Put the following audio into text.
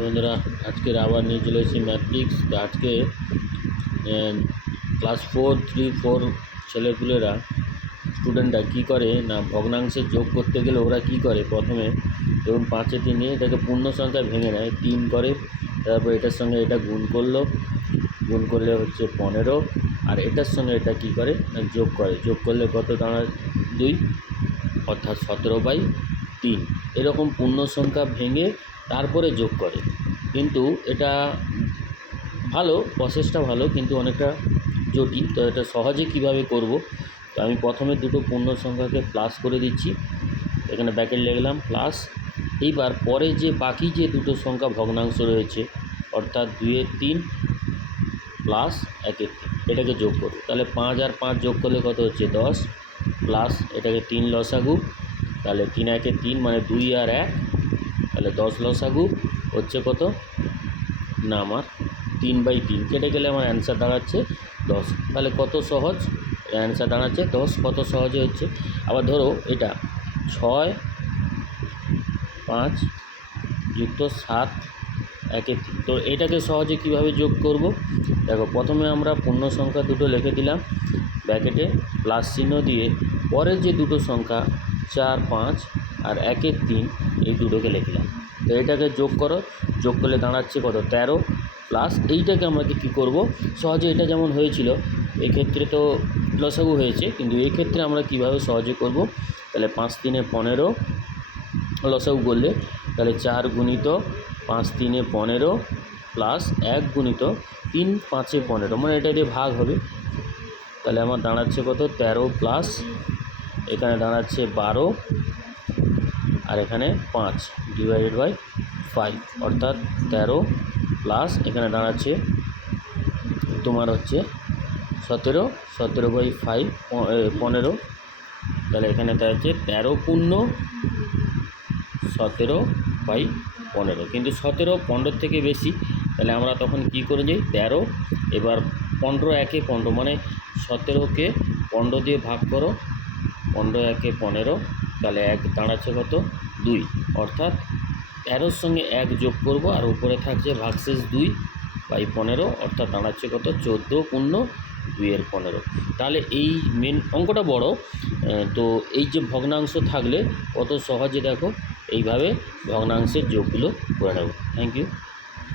বন্ধুরা, আজকের আবার নিয়ে চলে এসেছি ম্যাথমেটিক্স। তো আজকে ক্লাস 4 ছেলেপুলেরা স্টুডেন্টরা কী করে না, ভগ্নাংশের যোগ করতে গেলে ওরা কী করে, প্রথমে ধরুন 5-এ 3 নিয়ে এটাকে পূর্ণ সংখ্যায় ভেঙে নেয়, 3 করে, তারপর এটার সঙ্গে এটা গুণ করলে হচ্ছে 15, আর এটার সঙ্গে এটা কী করে না যোগ করলে কত দাঁড়ায় 2, অর্থাৎ 17/3। এরকম পূর্ণ সংখ্যা ভেঙে তারপরে যোগ করে। কিন্তু এটা ভালো, প্রসেসটা ভালো, কিন্তু অনেকটা জটিল। তো এটা সহজে কিভাবে করব, তো আমি প্রথমে দুটো পূর্ণ সংখ্যাকে প্লাস করে দিচ্ছি, এখানে ব্র্যাকেট লিখলাম প্লাস। এইবার পরে যে বাকি যে দুটো সংখ্যা ভগ্নাংশ রয়েছে, অর্থাৎ 2-এর 3 প্লাস 1-এর 3, এটাকে যোগ করব। তাহলে 5 আর 5 যোগ করলে কত হচ্ছে 10, প্লাস এটাকে 3 লসাগু, তাহলে 3-1-এ 3 মানে 2 আর 1, তাহলে 10 লসাগু হচ্ছে কত না আমার 3/3, কেটে গেলে আমার অ্যান্সার দাঁড়াচ্ছে 10। তাহলে কত সহজ অ্যান্সার দাঁড়াচ্ছে 10, কত সহজে হচ্ছে। আবার ধরো এটা 6, 5 যুক্ত 7, 1-এর 3। তো এটাকে সহজে কিভাবে যোগ করব, দেখো প্রথমে আমরা পূর্ণ সংখ্যা দুটো লিখে দিলাম, ব্র্যাকেটে প্লাস চিহ্ন দিয়ে পরের যে দুটো সংখ্যা 4, 5 আর 1-এর 3 এই দুটোকে লিখলাম। তো এটাকে যোগ করলে দাঁড়াচ্ছে কত 13, প্লাস এইটাকে আমরা কী করব, সহজে এটা যেমন হয়েছিল এক্ষেত্রে তো লসাগু হয়েছে, কিন্তু এই ক্ষেত্রে আমরা কিভাবে সহজে করব, তাহলে 5-3-এ 15 লসাগু করলে তাহলে 4 গুণিত 5-3-এ 15 প্লাস 1 গুণিত 3-5-এ 15, মানে এটা দিয়ে ভাগ হবে। তাহলে আমার দাঁড়াচ্ছে কত 13 প্লাস এখানে দাঁড়াচ্ছে 12 আর এখানে 5 ডিভাইডেড বাই 5, অর্থাৎ 13 প্লাস এখানে দাঁড়াচ্ছে তোমার হচ্ছে 17/5 15, তাহলে এখানে দাঁড়াচ্ছে 13 পূর্ণ 17/15, কিন্তু 17 15 থেকে বেশি, তাহলে আমরা তখন কি করে যাই 13, এবার 15 1-এ 15 মানে 17কে 15 দিয়ে ভাগ করো, 15 1-এ 15, তাহলে 1 দাঁড়াচ্ছে কত 2, অর্থাৎ 13-র সঙ্গে 1 যোগ করব, আর উপরে থাকছে ভাগশেষ 2/15, অর্থাৎ দাঁড়াচ্ছে কত 14 পূর্ণ 2-এর 15। তাহলে এই মেন অঙ্কটা বড়, তো এই যে ভগ্নাংশ থাকলে কত সহজে দেখো এইভাবে ভগ্নাংশের যোগগুলো করে নেব। Thank you.